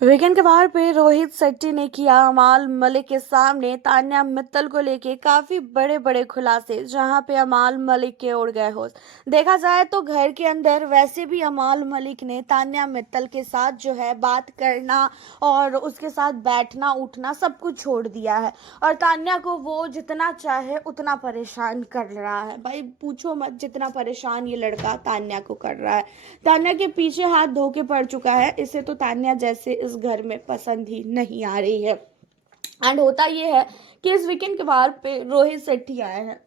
Weekend के बाहर पे रोहित शेट्टी ने किया अमाल मलिक के सामने तान्या मित्तल को लेके काफी बड़े बड़े खुलासे, जहां पे अमाल मलिक के उड़ गए होश। देखा जाए तो घर के अंदर वैसे भी अमाल मलिक ने तान्या मित्तल के साथ जो है बात करना और उसके साथ बैठना उठना सब कुछ छोड़ दिया है, और तान्या को वो जितना चाहे उतना परेशान कर रहा है। भाई पूछो मत, जितना परेशान ये लड़का तान्या को कर रहा है। तान्या के पीछे हाथ धो के पड़ चुका है। इसे तो तान्या जैसे इस घर में पसंद ही नहीं आ रही है। एंड होता ये है कि इस वीकेंड के बार पे रोहित शेट्टी आए हैं,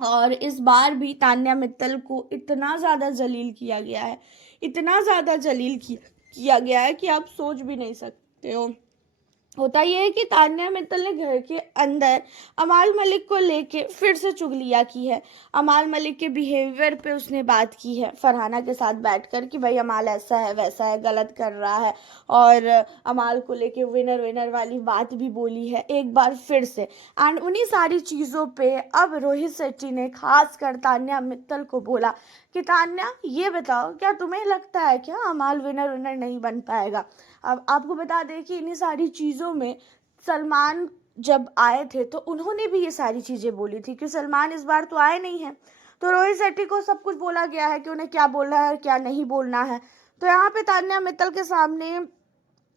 और इस बार भी तान्या मित्तल को इतना ज़्यादा जलील किया गया है, इतना ज़्यादा जलील किया गया है कि आप सोच भी नहीं सकते हो। होता यह है कि तान्या मित्तल ने घर के अंदर अमाल मलिक को लेके फिर से चुगलियाँ की है। अमाल मलिक के बिहेवियर पे उसने बात की है फरहाना के साथ बैठकर कि भाई अमाल ऐसा है वैसा है, गलत कर रहा है, और अमाल को लेके विनर विनर वाली बात भी बोली है एक बार फिर से। एंड उन्हीं सारी चीज़ों पे अब रोहित शेट्टी ने खास कर तान्या मित्तल को बोला कि तान्या ये बताओ, क्या तुम्हें लगता है क्या अमाल विनर विनर नहीं बन पाएगा? अब आपको बता दें कि इन्हीं सारी चीज़ों में सलमान जब आए थे तो उन्होंने भी ये सारी चीज़ें बोली थी कि सलमान इस बार तो आए नहीं हैं, तो रोहित शेट्टी को सब कुछ बोला गया है कि उन्हें क्या बोलना है क्या नहीं बोलना है। तो यहाँ पे तान्या मित्तल के सामने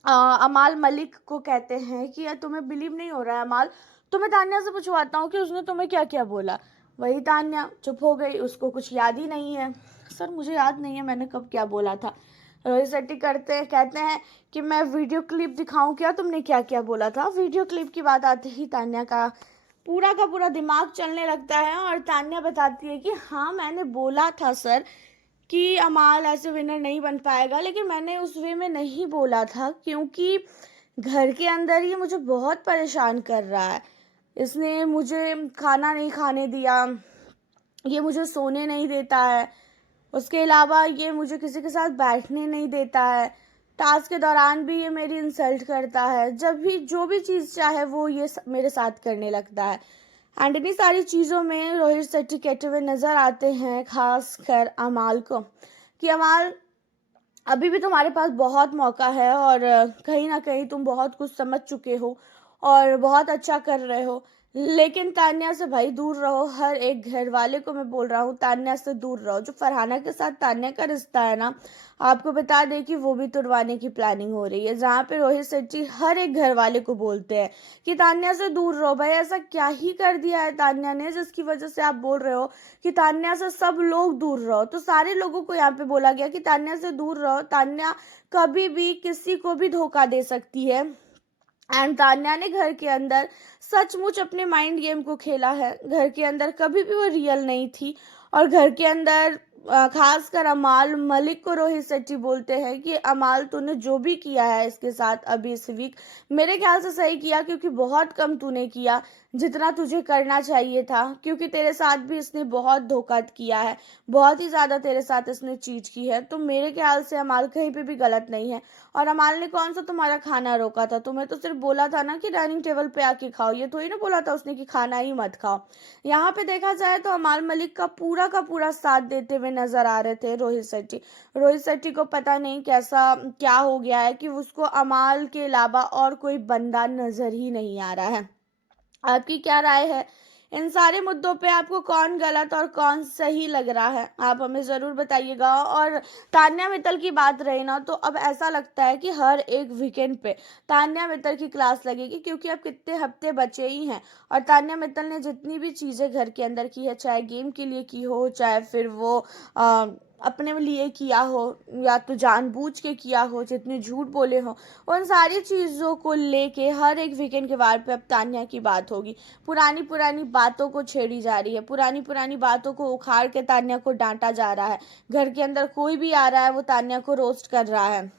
अमाल मलिक को कहते हैं कि यार तुम्हें बिलीव नहीं हो रहा है अमाल, तो मैं तान्या से पूछवाता हूँ कि उसने तुम्हें क्या क्या बोला। वही तान्या चुप हो गई, उसको कुछ याद ही नहीं है। सर मुझे याद नहीं है मैंने कब क्या बोला था। रोहित शेट्टी कहते हैं कि मैं वीडियो क्लिप दिखाऊं क्या, तुमने क्या क्या बोला था। वीडियो क्लिप की बात आती ही तान्या का पूरा दिमाग चलने लगता है, और तान्या बताती है कि हाँ मैंने बोला था सर कि अमाल ऐसे विनर नहीं बन पाएगा, लेकिन मैंने उस वे में नहीं बोला था क्योंकि घर के अंदर ये मुझे बहुत परेशान कर रहा है। इसने मुझे खाना नहीं खाने दिया, ये मुझे सोने नहीं देता है, उसके अलावा ये मुझे किसी के साथ बैठने नहीं देता है, टास्क के दौरान भी ये मेरी इंसल्ट करता है, जब भी जो भी चीज़ चाहे वो ये मेरे साथ करने लगता है। एंड इन्हीं सारी चीज़ों में रोहित शेट्टी कहते हुए नज़र आते हैं खास कर अमाल को कि अमाल अभी भी तुम्हारे पास बहुत मौका है, और कहीं ना कहीं तुम बहुत कुछ समझ चुके हो और बहुत अच्छा कर रहे हो, लेकिन तान्या से भाई दूर रहो। हर एक घर वाले को मैं बोल रहा हूँ तान्या से दूर रहो। जो फरहाना के साथ तान्या का रिश्ता है ना, आपको बता दें कि वो भी तुड़वाने की प्लानिंग हो रही है, जहाँ पे रोहित शेट्टी हर एक घर वाले को बोलते हैं कि तान्या से दूर रहो। भाई ऐसा क्या ही कर दिया है तान्या ने जिसकी वजह से आप बोल रहे हो कि तान्या से सब लोग दूर रहो? तो सारे लोगों को यहाँ पे बोला गया कि तान्या से दूर रहो। तान्या कभी भी किसी को भी धोखा दे सकती है, एंड तान्या ने घर के अंदर सचमुच अपने माइंड गेम को खेला है। घर के अंदर कभी भी वो रियल नहीं थी, और घर के अंदर खासकर अमाल मलिक को रोहित शेट्टी बोलते हैं कि अमाल तूने जो भी किया है इसके साथ अभी इस वीक, मेरे ख्याल से सही किया, क्योंकि बहुत कम तूने किया जितना तुझे करना चाहिए था, क्योंकि तेरे साथ भी इसने बहुत धोखा किया है, बहुत ही ज़्यादा तेरे साथ इसने चीट की है। तो मेरे ख्याल से अमाल कहीं पे भी गलत नहीं है। और अमाल ने कौन सा तुम्हारा खाना रोका था? तुम्हें तो सिर्फ बोला था ना कि डाइनिंग टेबल पे आके खाओ, ये थोड़ी ना बोला था उसने कि खाना ही मत खाओ। यहाँ पे देखा जाए तो अमाल मलिक का पूरा साथ देते हुए नजर आ रहे थे रोहित शेट्टी। रोहित शेट्टी को पता नहीं कैसा क्या हो गया है कि उसको अमाल के अलावा और कोई बंदा नजर ही नहीं आ रहा है। आपकी क्या राय है इन सारे मुद्दों पे? आपको कौन गलत और कौन सही लग रहा है, आप हमें ज़रूर बताइएगा। और तान्या मित्तल की बात रही ना, तो अब ऐसा लगता है कि हर एक वीकेंड पे तान्या मित्तल की क्लास लगेगी, क्योंकि अब कितने हफ्ते बचे ही हैं, और तान्या मित्तल ने जितनी भी चीज़ें घर के अंदर की है, चाहे गेम के लिए की हो, चाहे फिर वो अपने लिए किया हो, या तो जानबूझ के किया हो, जितने झूठ बोले हो, उन सारी चीज़ों को लेके हर एक वीकेंड के बार पे अब तान्या की बात होगी। पुरानी पुरानी बातों को छेड़ी जा रही है, पुरानी पुरानी बातों को उखाड़ के तान्या को डांटा जा रहा है। घर के अंदर कोई भी आ रहा है वो तान्या को रोस्ट कर रहा है।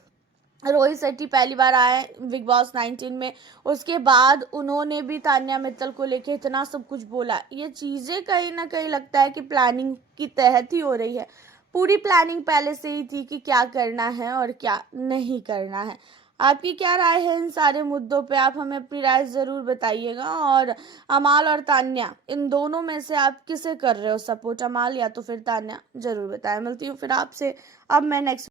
रोहित शेट्टी पहली बार आए बिग बॉस 19 में, उसके बाद उन्होंने भी तान्या मित्तल को लेके इतना सब कुछ बोला। ये चीज़ें कहीं ना कहीं लगता है कि प्लानिंग की तहत ही हो रही है। पूरी प्लानिंग पहले से ही थी कि क्या करना है और क्या नहीं करना है। आपकी क्या राय है इन सारे मुद्दों पे? आप हमें अपनी राय ज़रूर बताइएगा। और अमाल और तान्या, इन दोनों में से आप किसे कर रहे हो सपोर्ट, अमाल या तो फिर तान्या? ज़रूर बताएं। मिलती हूँ फिर आपसे अब मैं नेक्स्ट